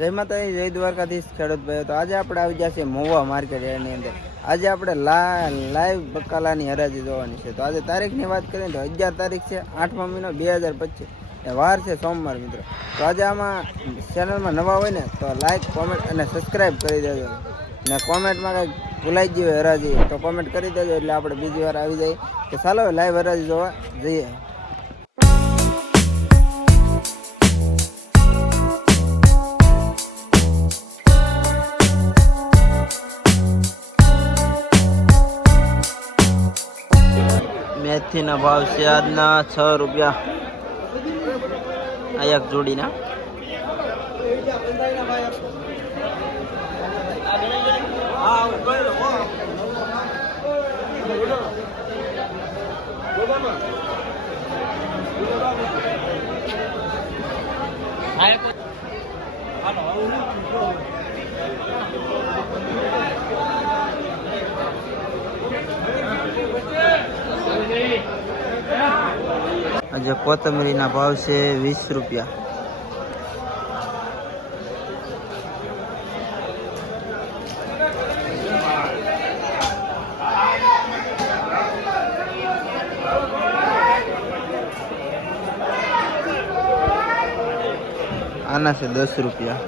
જય માતાજી જય દ્વારકાધીશ ખેડૂત ભાઈઓ, તો આજે આપણે આવી જશે મોવા માર્કેટ એની અંદર. આજે આપણે લાઈવ બકાલાની હરાજી જોવાની છે. તો આજે તારીખની વાત કરીએ તો અગિયાર તારીખ છે, આઠમા મહિનો બે હજાર પચીસ. વાર છે સોમવાર, મિત્રો. તો આજે આમાં ચેનલમાં નવા હોય ને, તો લાઈક, કોમેન્ટ અને સબસ્ક્રાઈબ કરી દેજો. ને કોમેન્ટમાં કંઈક ભૂલાઈ ગયું હરાજી, તો કોમેન્ટ કરી દેજો એટલે આપણે બીજી વાર આવી જાય કે ચાલો લાઈવ હરાજી જોવા જઈએ. મેથીના ભાવ છે આજના છ રૂપિયા. આ એક જોડીના. આજે કોથમરીના ભાવ છે વીસ રૂપિયા. આના છે દસ રૂપિયા.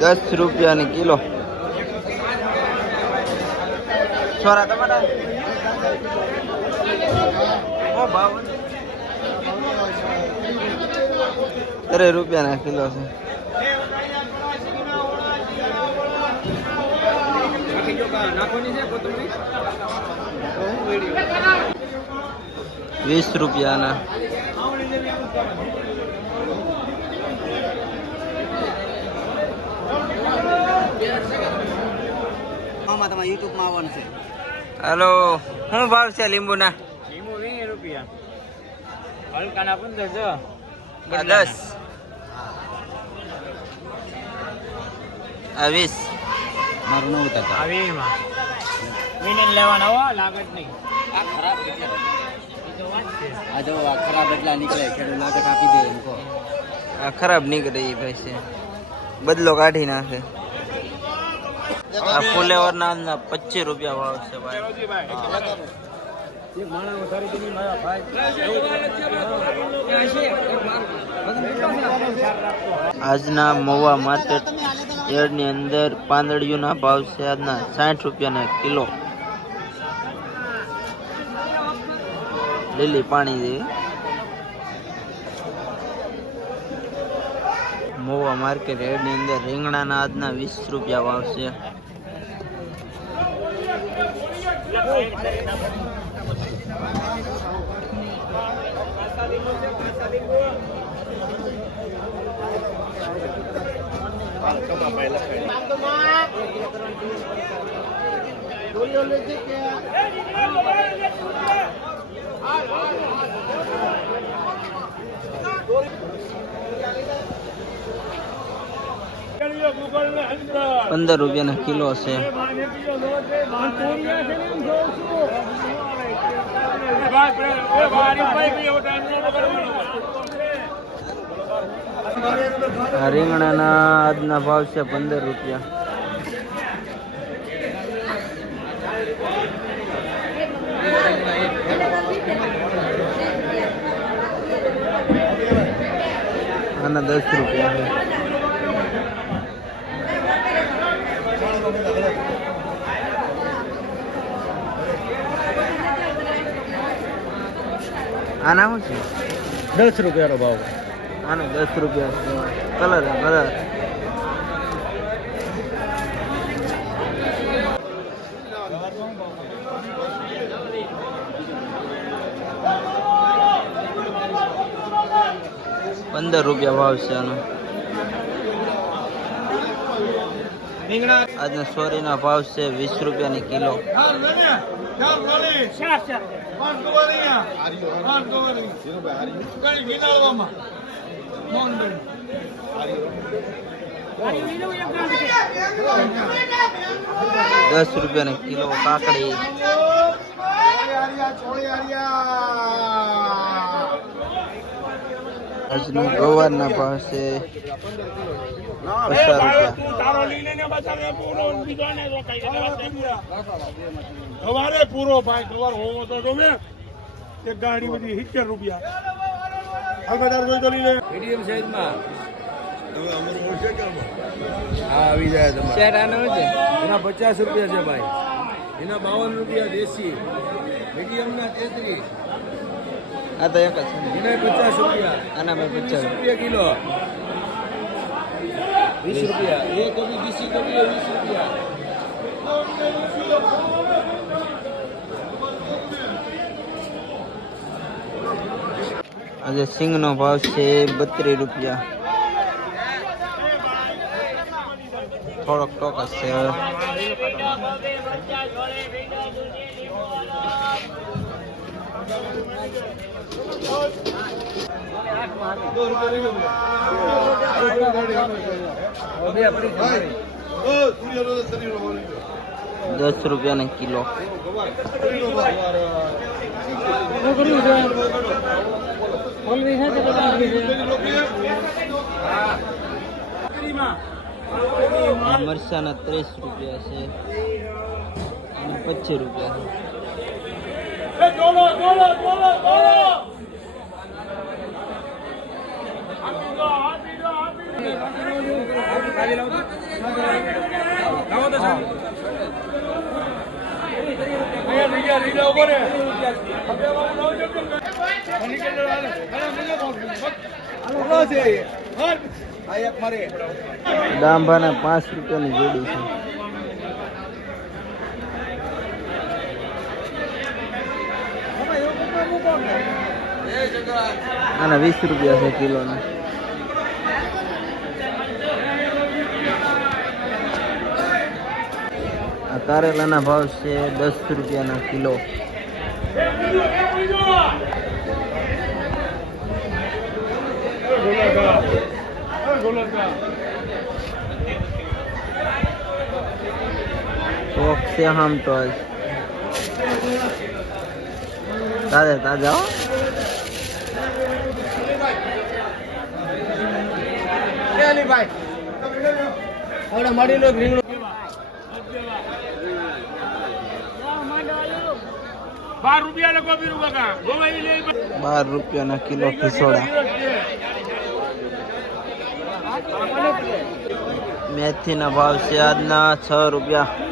દસ રૂપિયાની કિલો. છોરા તમારા ભાવ ત્રણ રૂપિયાના કિલો છે. વીસ રૂપિયાના. તમારે યુટ્યુબમાં આવવાનું છે. હલો શું ભાવ છે લીંબુના? લીંબુ વીસ રૂપિયા. હલકાના પંદર દસ. આ વીસ મારું નવું ટકા આ વીસમાં વીને હો લાગત નહીં. આ ખરાબ આ જો આ ખરાબ એટલા નીકળે ખેડૂત લાગત આપી દે એમ કહો. આ ખરાબ નીકળે એ ભાઈ છે. બદલો કાઢી નાખે. આ ફુલેવરના આજના પચીસ રૂપિયા ભાવ છે ભાઈ. આજના મહુવા માર્કેટ યાર્ડની અંદર પાંદડીઓના ભાવ છે આજના સાઠ રૂપિયાના કિલો. લીલી પાણી છે મોવા માર્કેટની અંદર રીંગણાના આજના વીસ રૂપિયા ભાવ છે. પંદર રૂપિયાના કિલો છે આ રીંગણાના આજના ભાવ છે પંદર રૂપિયા. આના દસ રૂપિયા આના શું છે? દસ રૂપિયાનો ભાવ. આનો દસ રૂપિયા કલર કલર પંદર રૂપિયા ભાવ છે આનો. આજના સોરીના ભાવ છે વીસ રૂપિયાની કિલો. દસ રૂપિયાની કિલો કાકડી. આજના પૂરો ભાઈ સવાર હોવો તો ગમે. એક ગાડી બધી સિત્તેર રૂપિયા. મીડિયમ સાઈઝમાં? હા આવી જાય તમારે. શેર આનો છે? એના પચાસ રૂપિયા છે ભાઈ. એના બાવન રૂપિયા દેશી. મીડિયમના તેત્રીસ આ તો એક જ એના પચાસ રૂપિયા. આના ભાઈ પચાસ. રૂપિયા કિલો. વીસ રૂપિયા. એ કભી બીસી કભી વીસ રૂપિયા. આજે સિંગનો ભાવ છે બત્રીસ રૂપિયા. થોડોક ટોકસ છે હવે. દસ રૂપિયાની કિલો. આ મરચાના ત્રીસ રૂપિયા છે. અને પચીસ રૂપિયા છે. ડાંભાના પાંચ રૂપિયાની જોડી છે. આના વીસ રૂપિયા છે કિલોના. આ કારેલાના ભાવ છે દસ રૂપિયાના કિલો. છે આમ તો આજ. તાજે તાજા હો બાર રૂપિયા બીરું રૂપિયાના કિલો ખીસોડા મેથીના ભાવ છે આજના છ રૂપિયા.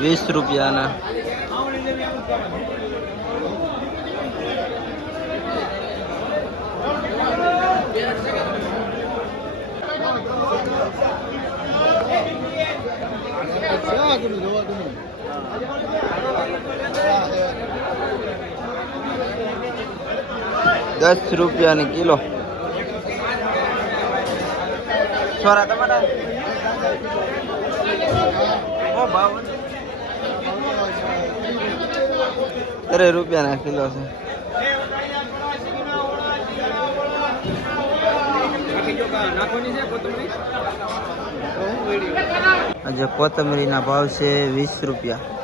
વીસ રૂપિયાના. દસ રૂપિયાની કિલો. છોરા તમારા ભાવ ત્રીસ રૂપિયાના કિલો છે. આજે કોથમરીના ભાવ છે વીસ રૂપિયા.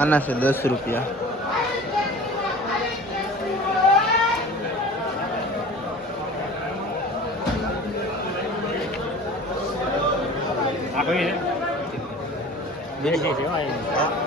આના છે દસ રૂપિયા દેશી છે હો એની.